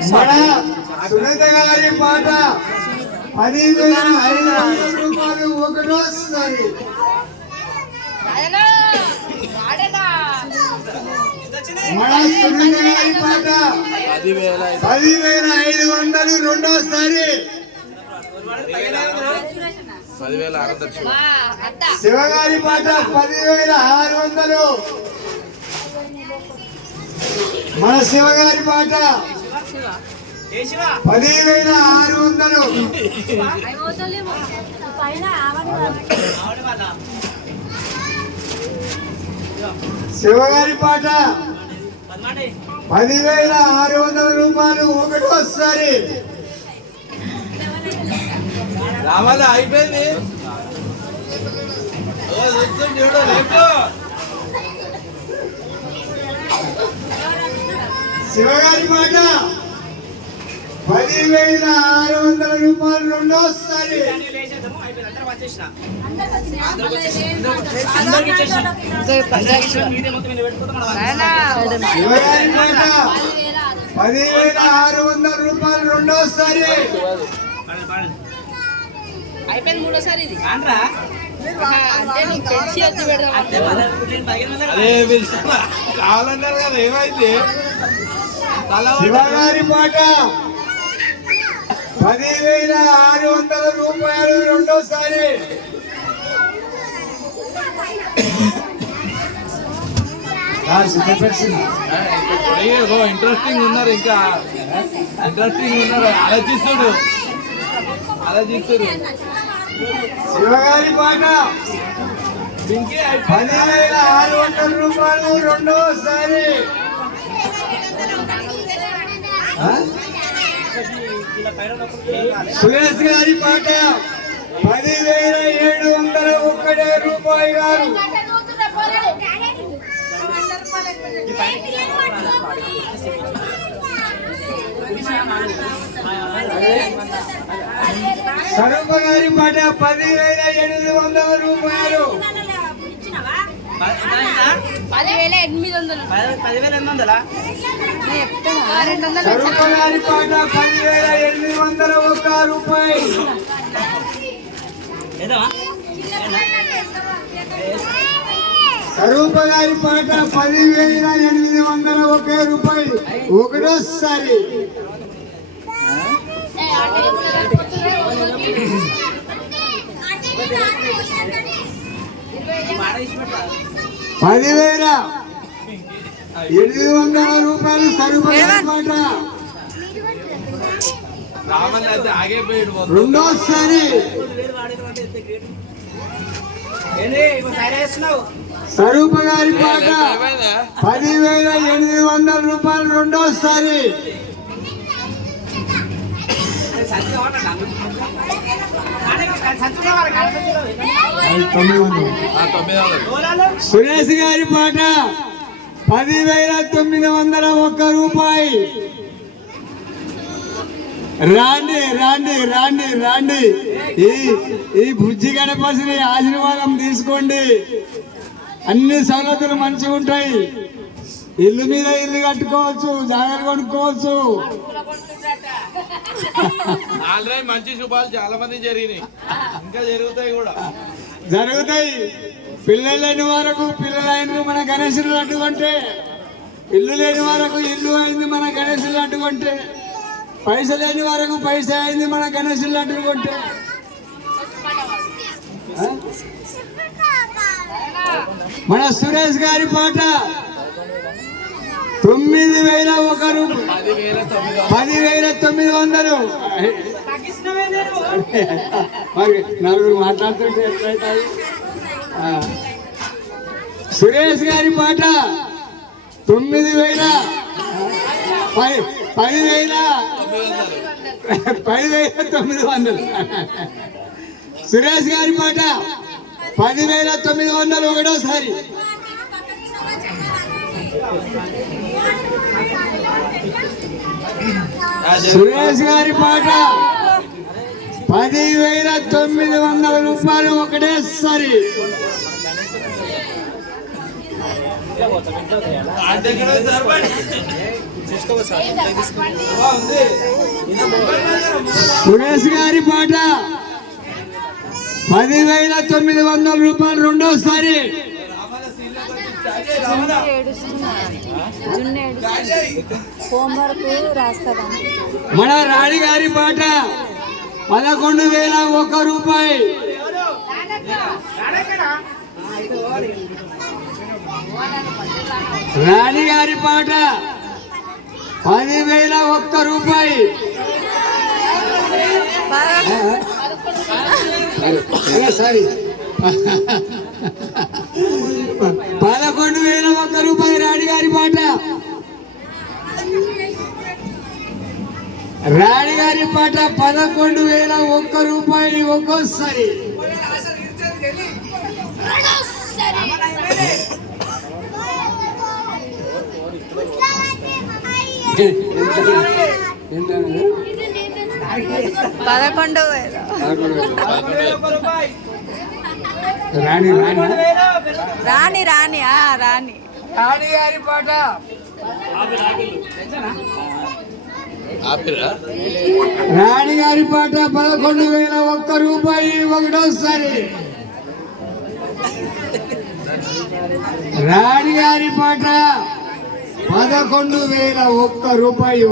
మన సునీత గారి పాట. పదివేల ఐదు వందల రూపాయలు ఒకటోసారి మన సునీత గారి పాట. పదివేల ఐదు వందలు రెండోసారి శివగారి పాట పదివేల ఆరు వందలు. మన శివగారి పాట. పదివేల ఆరు వందలు. పైన శివగారి పాట. పదివేల ఆరు వందల రూపాయలు ఒకటోసారి రావాలి అయిపోయింది. శివగారి పాట. పదివేల ఆరు వందల రూపాయలు రెండోసారి. పదివేల ఆరు వందల రూపాయలు రెండోసారి. అయిపోయింది మూడోసారి ఇది. కావాలన్నారు కదా ఏమైంది? తల శివగారి పాట. పదివేల ఆరు వందల రూపాయలు రెండోసారి. ఇంట్రెస్టింగ్ ఉన్నారు ఇంకా. ఇంట్రెస్టింగ్ ఉన్నారు. ఆలోచిస్తుడు. ఆలోచిస్తుడు. శివగారి పాట. పదివేల ఆరు వందల రూపాయలు రెండోసారి? సురేష్ గారి పాట పదివేల ఏడు వందల ఒక్కటే రూపాయి గారు. సరూప గారి పాట పదివేల ఎనిమిది వందల రూపాయలు. పదివేల ఎనిమిది వందలు. పదివేల ఎనిమిది వందలా? రెండు వందలు సరూప గారి పాట పదివేల ఎనిమిది వందల ఒక్క రూపాయి ఏదో స్వరూప గారి పాట పదివేల ఎనిమిది వందల ఒకే రూపాయి. ఒకటోసారి. పదివేల ఎనిమిది వందల రూపాయలు స్వరూప గారి పాట. రెండోసారి. స్వరూప గారి పాట? పదివేల ఎనిమిది వందల రూపాయలు రెండోసారి. సురేష్ గారి పాట. పదివేల తొమ్మిది వందల ఒక్క రూపాయి. రాండి రాండి రాండి రాండి. ఈ ఈ బుజ్జి గణపతిని ఆశీర్వాదం తీసుకోండి. అన్ని సౌలతులు మంచిగా ఉంటాయి. ఇల్లు మీద ఇల్లు కట్టుకోవచ్చు జాగ్రత్త కొనుక్కోవచ్చు. ఆల్రెడీ మంచి శుభాలు చాలా మంది జరిగినాయి. ఇంకా జరుగుతాయి కూడా. జరుగుతాయి. పిల్లలు లేని వరకు పిల్లలైన మన గణేశులు అడ్డుకుంటే. ఇల్లు లేని వరకు ఇల్లు అయింది మన గణేశులు అడ్డుకుంటే. పైస లేని వరకు పైస అయింది మన గణేశులు అడ్డుకుంటే ఆ? మన సురేష్ గారి పాట. తొమ్మిది వేల ఒక పదివేల తొమ్మిది వందలు. మరి నలుగురు మాట్లాడుతుంటే సురేష్ గారి పాట. తొమ్మిది వేల. పది పదివేల. పదివేల తొమ్మిది వందలు. సురేష్ గారి పాట పదివేల తొమ్మిది వందలు ఒకటోసారి. సురేష్ గారి పాట పదివేల తొమ్మిది వందల రూపాయలు ఒకటేసారి. అంటే ఆ, సురేష్ గారి పాట. పదివేల తొమ్మిది వందల రూపాయలు రెండోసారి. మన రాణి గారి పాట. పదకొండు వేల ఒక్క రూపాయి. రాణి గారి పాట. పదివేల ఒక్క రూపాయి. సారీ. పదకొండు వేల ఒక్క రూపాయి రాణి గారి పాట. రాణి గారి పాట పదకొండు వేల ఒక్క రూపాయి ఒక్కోసారి. పదకొండు వేలు. రాణి రాణి. రాని రాని ఆ రాని రాణి గారి పాట. ఆపిరా? రాణి గారి పాట పదకొండు వేల ఒక్క రూపాయి ఒకటోసారి. రాణి గారి పాట పదకొండు వేల ఒక్క రూపాయి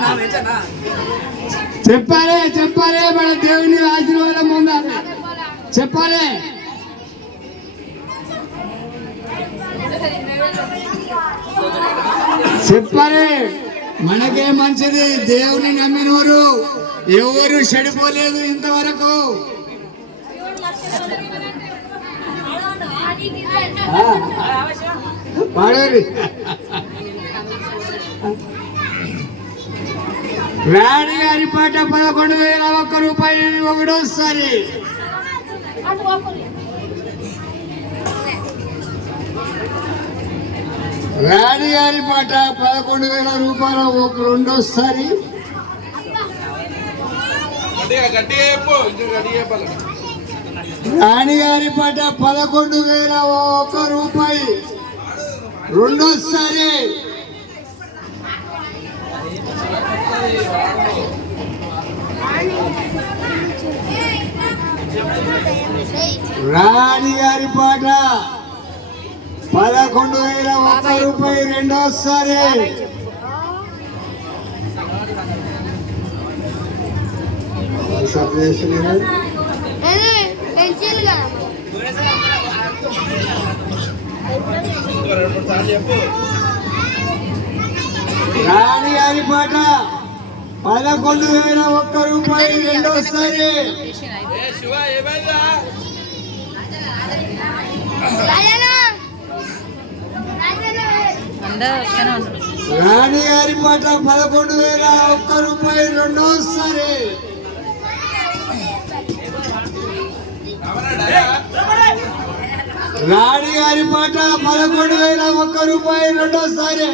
నా వెంచనా చెప్పాలి చెప్పాలి మన దేవుని ఆశీర్వాదం పొందాలి చెప్పాలి. చెప్పాలి. మనకే మంచిది. దేవుని నమ్మినవారు ఎవరు చెడిపోలేదు ఇంతవరకు. ఆ, గారి పాట పదకొండు వేల ఒక్క రూపాయి ఒకటోసారి. రాణి గారి పాట పదకొండు వేల రూపాయలు ఒక రెండోసారి. రాణి గారి పాట పదకొండు వేల ఒక్క రూపాయి. రెండోసారి. రాణి గారి పాట పదకొండు వేల ఒక్క రూపాయి రెండోసారి. రాణి గారి పాట పదకొండు వేల ఒక్క రూపాయి రెండోసారి. శివ ఏమైందా రాజనా రాజనా అందరూ వచ్చానే ఉన్నారు రాణి గారి పాట పదకొండు వేల ఒక్క రూపాయి రెండోసారి. రాణి గారి పాట పదకొండు వేల ఒక్క రూపాయి రెండోసారి.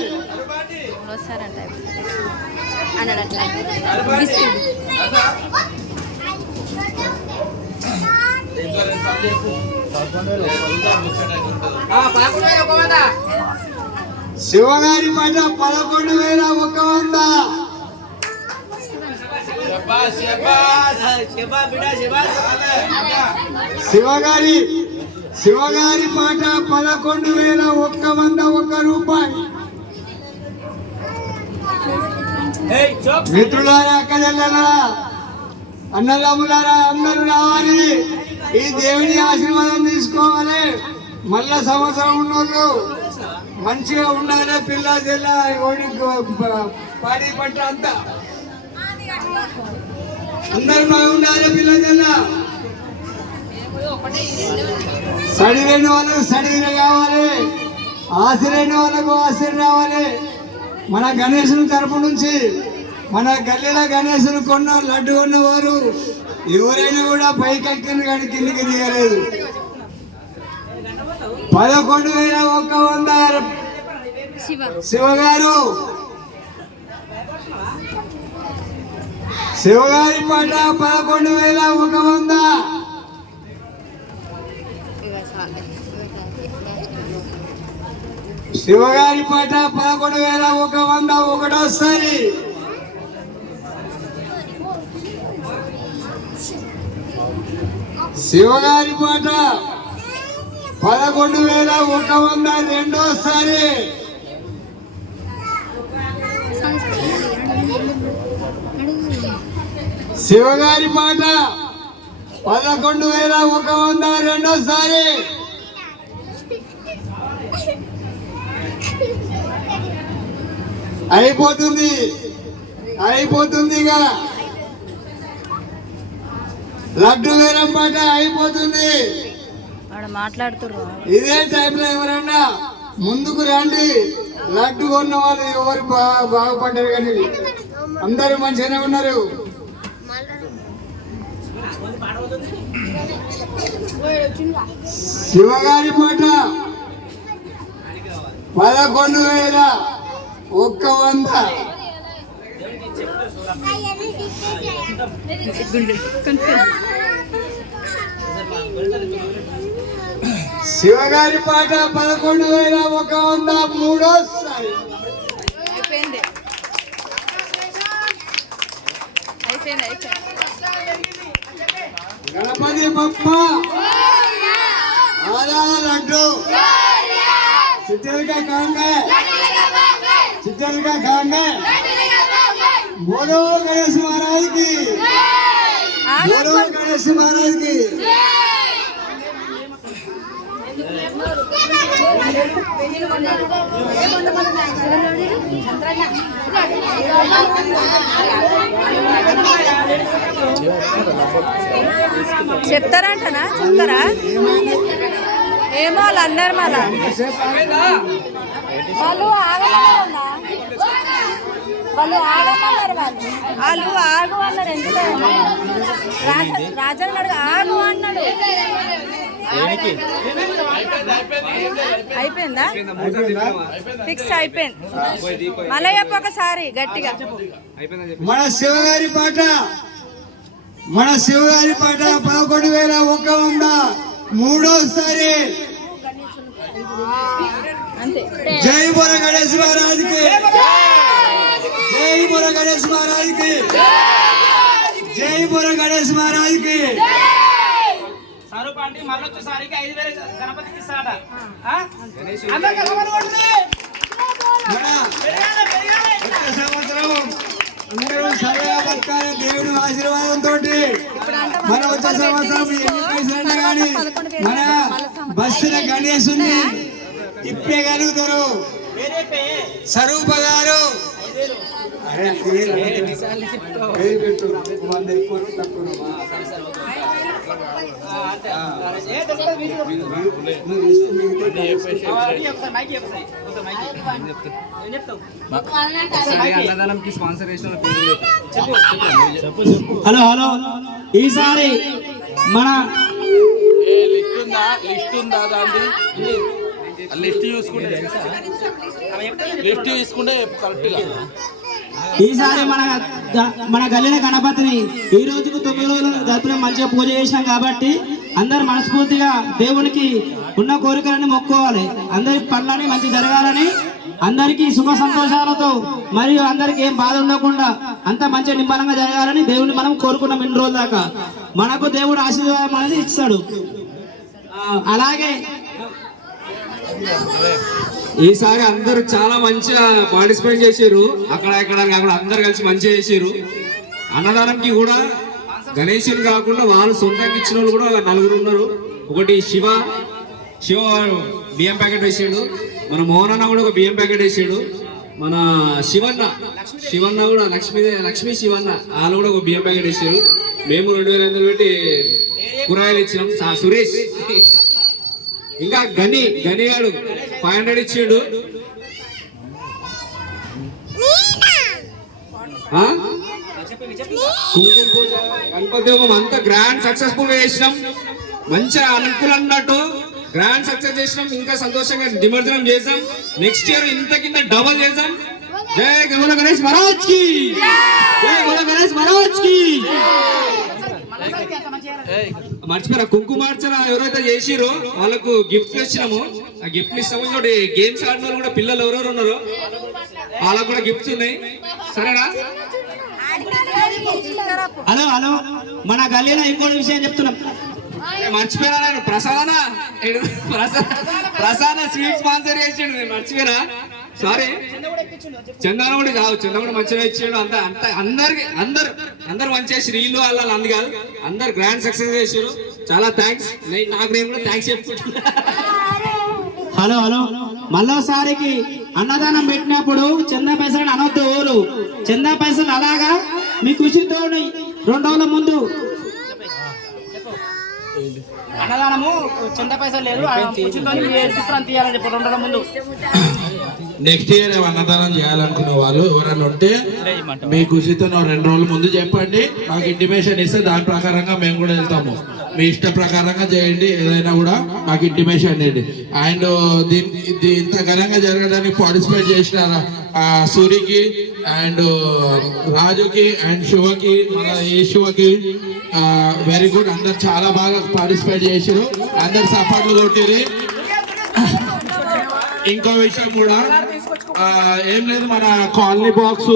పదకొండు వేల శివగారి పాట పదకొండు వేల ఒక్క వంద. శివగారి శివగారి పాట పదకొండు వేల ఒక్క వంద ఒక్క రూపాయి. మిత్రులారా అక్కజల్లరా అన్నదమ్ములారా అందరూ రావాలి. ఈ దేవుని ఆశీర్వాదం తీసుకోవాలి. మళ్ళా సంవత్సరం ఉన్నోళ్ళు మంచిగా ఉండాలి పిల్ల జిల్ల పాడి పంట అంతా. అందరు బాగుండాలి పిల్ల జిల్ల సడిరైన వాళ్ళకు సడిగిన కావాలి. ఆశలైన వాళ్ళకు ఆశలు రావాలి. మన గణేశుని తరపు నుంచి మన గల్లీల గణేశుని కొన్న లడ్డు ఉన్నవారు ఎవరైనా కూడా పైకి కానీ కిందికి దిగలేదు పదకొండు వేల ఒక్క వంద శివ. శివగారు శివగారి పాట పదకొండు వేల ఒక వంద. శివగారి పాట పదకొండు వేల ఒక వంద ఒకటోసారి. శివగారి పాట పదకొండు వేల ఒక వంద రెండోసారి. శివగారి పాట పదకొండు వేల ఒక వంద రెండోసారి. అయిపోతుంది. అయిపోతుంది ఇక. లడ్డు వేలం పాట అయిపోతుంది. ఇదే టైంలో ఎవరన్నా ముందుకు రండి. లడ్డు కొన్న వాళ్ళు ఎవరు బాగుపడ్డారు కానీ అందరూ మంచిగానే ఉన్నారు. శివగారి పాట పదకొండు వేల ఒక్క వంద. శివగారి పాట పదకొండు వేల ఒక వంద మూడోసారి. అయిపోయింది. గణపతి బప్ప ఆదాయ లడ్డు కాంగే చిత్తెలకా కాంగే బోలో గణేష్ మహారాజ్కి బోలో గణేష్ మహారాజ్కి చెప్తారంటనా? చెప్తారా? ఏమో వాళ్ళు అన్నారు మళ్ళా. వాళ్ళు ఆగమన్నారన్నా. వాళ్ళు ఆగమన్నారు వాళ్ళు. వాళ్ళు ఆగు అన్నారు ఎందుకు? రాజన్ అడుగు ఆగు అన్నాడు. అయిపోయిందా? ఫిక్స్ అయిపోయింది. మళ్ళీ చెప్పు ఒకసారి గట్టిగా. మన శివగారి పాట మన శివగారి పాట పదకొండు వేల ఒక్క వంద మూడోసారి. జై బోల గణేష్ మహారాజ్కి జై బోల గణేష్ మహారాజ్కి జై బోల గణేష్ మహారాజ్కి స్వరూప్ అంటే మళ్ళీ వచ్చేసరికి ఐదు వేలు గణపతికి ఇస్తాడ అందరు. వచ్చే సంవత్సరం అందరూ సరదా బతకాలి దేవుడి ఆశీర్వాదంతో మన వచ్చే సంవత్సరం ఎన్ని పైసలు కానీ మన బస్సుల గణేష్ ఉంది ఇప్పగలుగుతారు వేరే పే. స్వరూప గారు. అరే హలో హలో. ఈసారి మన లిస్ట్ ఉందా? లిస్ట్ ఉందా దాంది? లిస్ట్ చూసుకుంటే లిస్ట్ తీసుకుంటే కరెక్ట్గా. ఈసారి మన మన గల్లిన గణపతిని ఈ రోజుకు తొమ్మిది రోజులు గడిపిన మంచిగా పూజ చేసినాం కాబట్టి అందరు మనస్ఫూర్తిగా దేవునికి ఉన్న కోరికలని మొక్కుకోవాలి. అందరి పనులని మంచి జరగాలని అందరికీ సుఖ సంతోషాలతో మరియు అందరికి ఏం బాధ ఉండకుండా అంత మంచిగా నిమ్మలంగా జరగాలని దేవుని మనం కోరుకున్నాం ఇన్ని రోజుల దాకా. మనకు దేవుడు ఆశీర్వాదం అనేది ఇస్తాడు. అలాగే ఈసారి అందరూ చాలా మంచిగా పార్టిసిపేట్ చేసారు అక్కడ ఇక్కడ అక్కడ అందరు కలిసి మంచిగా చేసారు అన్నదానంకి కూడా గణేశుని కాకుండా వాళ్ళు సొంతంగా ఇచ్చిన వాళ్ళు కూడా నలుగురు ఉన్నారు. ఒకటి శివ. శివ బియ్యం ప్యాకెట్ వేసాడు. మన మోహన్ అన్న కూడా ఒక బియ్యం ప్యాకెట్ వేసాడు. మన శివన్న. శివన్న కూడా లక్ష్మీ లక్ష్మీ శివన్న. వాళ్ళు కూడా ఒక బియ్యం ప్యాకెట్ వేసారు. మేము రెండు వేల ఐదు వందలు పెట్టి కూరగాయలు ఇచ్చినాం. సురేష్. ఇంకా గని గని గాడు ఫైవ్ హండ్రెడ్ ఇచ్చిండు. గణపతి హోమం అంతా గ్రాండ్ సక్సెస్ఫుల్గా చేసినాం. మంచిగా అనుకూలం అన్నట్టు గ్రాండ్ సక్సెస్ చేసినాం. ఇంకా సంతోషంగా నిమజ్జనం చేసాం నెక్స్ట్ ఇయర్ ఇంత కింద డబల్ చేసాం జై గమన గణేష్ మహారాజ్కి! గణేష్ మహారాజ్కి! మర్చిపోయారా కుంకుమార్చన ఎవరైతే చేసిరో వాళ్ళకు గిఫ్ట్ ఇచ్చినాము. ఆ గిఫ్ట్ ఇస్తాము. చూడండి గేమ్స్ ఆడిన వాళ్ళు కూడా పిల్లలు ఎవరెవరు ఉన్నారో వాళ్ళకు కూడా గిఫ్ట్స్ ఉన్నాయి. సరేనా? Hello hello. మన గల్లీలో ఇంకోటి విషయం చెప్తున్నాం. ఏ, ప్రసాద ప్రసాద స్వీట్ స్పాన్సర్ చేసిండు నేను. మర్చిపోయినా? సారీ. చందన కూడా కాదు చందన కూడా మంచిగా ఇచ్చాడు అంత అంత అందరికి అందరు అందరు మంచి చేసి వీళ్ళు వాళ్ళు అంది కాదు. అందరు గ్రాండ్ సక్సెస్ చేసారు. చాలా థ్యాంక్స్ నేను నాకు నేను కూడా థ్యాంక్స్ చెప్పుకుంటున్నా. Hello hello. మళ్ళోసారికి అన్నదానం పెట్టినప్పుడు చందా పైసలు అనొద్దు ఊరు. చందా పైసలు అలాగా? మీ కృషితో రెండు రోజుల ముందు. అన్నదానము చంద పైసలు లేదు. తీయాలని చెప్పి రెండు రోజుల ముందు. నెక్స్ట్ ఇయర్ అన్నదానం చేయాలనుకునే వాళ్ళు ఎవరైనా ఉంటే మీ కృషితో రెండు రోజుల ముందు చెప్పండి. మాకు ఇంటిమేషన్ ఇస్తే దాని ప్రకారంగా మేము కూడా వెళ్తాము. మీ ఇష్ట ప్రకారంగా చేయండి. ఏదైనా కూడా మాకు ఇంటిమేషన్ ఇవ్వండి. అండ్ దీని ఇంత ఘనంగా జరగడానికి పార్టిసిపేట్ చేసిన సూరికి అండ్ రాజుకి అండ్ శివకి మన ఈ శివకి వెరీ గుడ్ అందరు చాలా బాగా పార్టిసిపేట్ చేసారు అందరు సపోర్ట్లు కొట్టిరి ఇంకో విషయం కూడా ఆ, ఏం లేదు మన కాలనీ బాక్స్